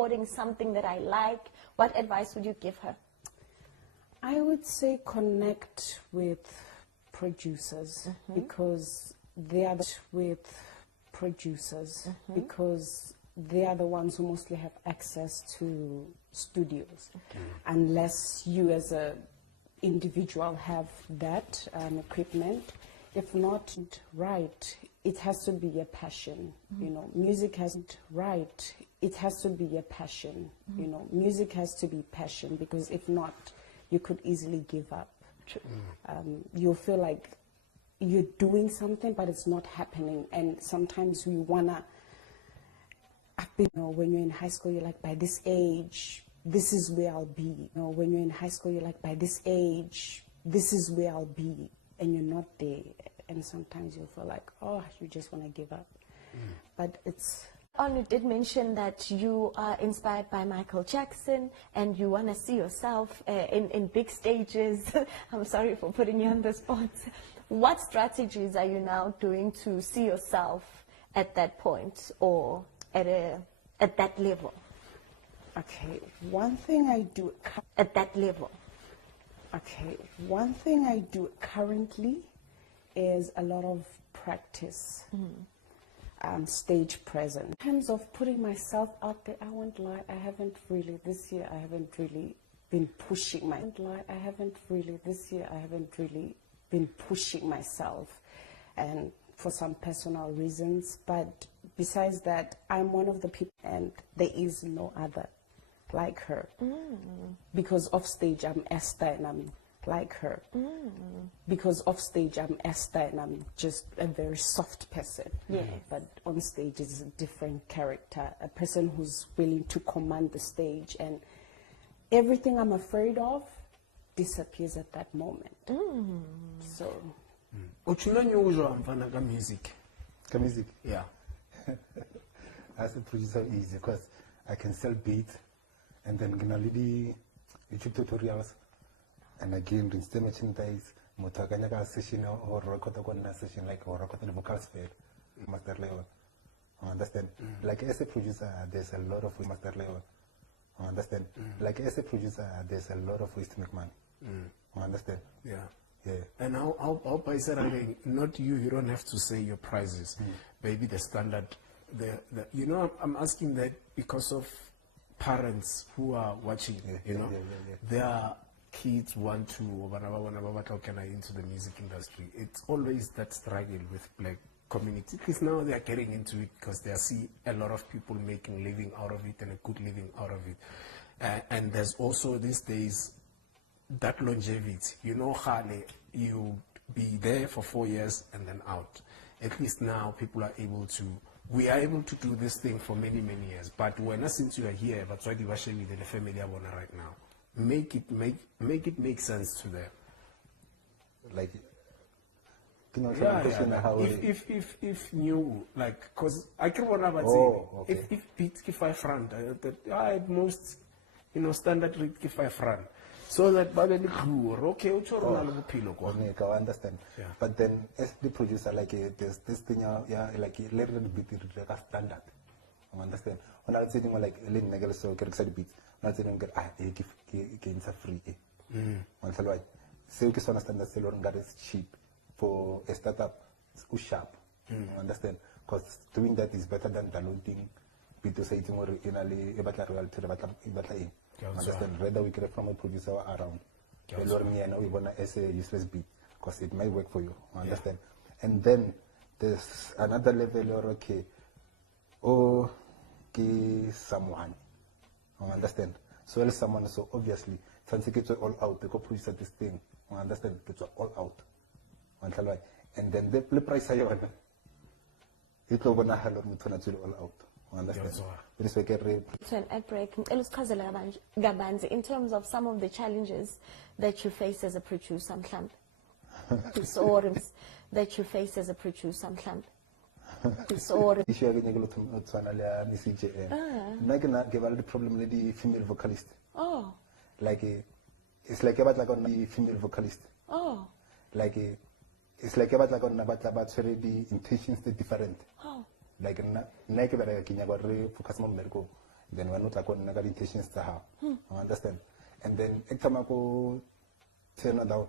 recording something that I like? What advice would you give her? I would say connect with producers because they are because they are the ones who mostly have access to studios, unless you as a individual have that equipment. If not, right, it has to be a passion. You know, music hasn't right. It has to be a passion. You know, music has to be passion, because if not, you could easily give up. You'll feel like you're doing something, but it's not happening. And sometimes we wanna, you know, when you're in high school, you're like, by this age, this is where I'll be. You know, when you're in high school, you're like, by this age, this is where I'll be, and you're not there. And sometimes you'll feel like, oh, you just want to give up. But it's... You did mention that you are inspired by Michael Jackson and you want to see yourself in big stages. I'm sorry for putting you on the spot. What strategies are you now doing to see yourself at that point or at that level? Okay, one thing I do... At that level. Okay, one thing I do currently is a lot of practice. Stage presence. In terms of putting myself out there, I won't lie, I haven't really, this year I haven't really been pushing myself, and for some personal reasons. But besides that, I'm one of the people, and there is no other like her. Because off stage I'm Esther and I'm like her. Because off stage I'm Esther and I'm just a very soft person. But on stage is a different character, a person who's willing to command the stage, and everything I'm afraid of disappears at that moment. So What's unusual about music? Music? Yeah. As a producer, easy because I can sell beats, and then the YouTube tutorials. And again, instead of merchandise, motaganya session or record a session like or record the vocal sphere, master level. Understand? Like as a producer, there's a lot of master level. Understand? Like as a producer, there's a lot of ways to make money. Understand? Yeah. Yeah. And how by saying not you don't have to say your prices. Maybe the standard, you know, I'm asking that because of parents who are watching. You know, their kids want to into the music industry. It's always that struggle with black community. Because now they are getting into it because they see a lot of people making living out of it and a good living out of it. And there's also these days that longevity. You know, Hale, you be there for 4 years and then out. At least now people are able to, we are able to do this thing for many, many years. But when since you are here, that's why the family are right now. Make it make sense to them. Like, if new, like, cause I can want to say if beats give 5 rand, at most, you know, standard rate give 5 rand. So that babeli crew, okay, I understand. Yeah. But then as the producer, like there's this thing, like let it be the standard. I understand. When I was saying like letting niggas so get excited beats, not saying get gains are free. One side right. So you can understand that Ceylon got is cheap for a startup. It's sharp. Understand? Because doing that is better than downloading beat say more in a battle royal to the battle. Understand? Rather we get from a producer around. Me, I know we want to as a useless beat because it might work for you. Understand? And then there's another level or okay. Someone. Understand? So else someone, so obviously, fancy get all out, they go produce this thing. Understand? It's all out. And then the price I want it will gonna have all out. Understand? To an ad break, in terms of some of the challenges that you face as a producer, that you face as a producer, the problem with the female vocalist. Like it's like about like on the female vocalist. Like it's like about like on about the intentions are different. Like focus on medical then wena o tla konna ka di-intentions tsa gago, understand, and then e thoma ko turn down